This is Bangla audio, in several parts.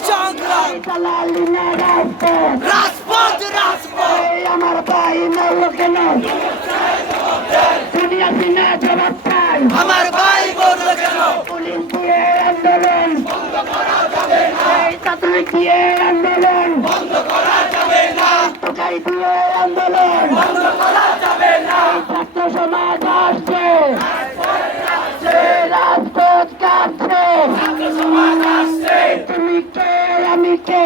সংগ্রামে সংগ্রাম না রাজপথ রাজপথ। আমার ভাই কেন? আমার ভাই বলল কেন আন্দোলন ছাত্রলীগ দিয়ে আন্দোলন টোকাই দিয়ে আন্দোলন এই ছাত্র আমি কে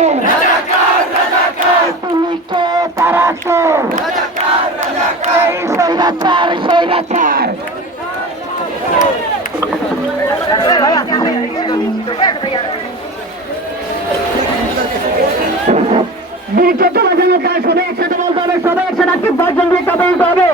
তুমি কে তারা কে স্বৈরাচার বিজেপি বাজানোর কাজ সবাই একসাথে বলতে হবে, সবাই একসাথে বলতে হবে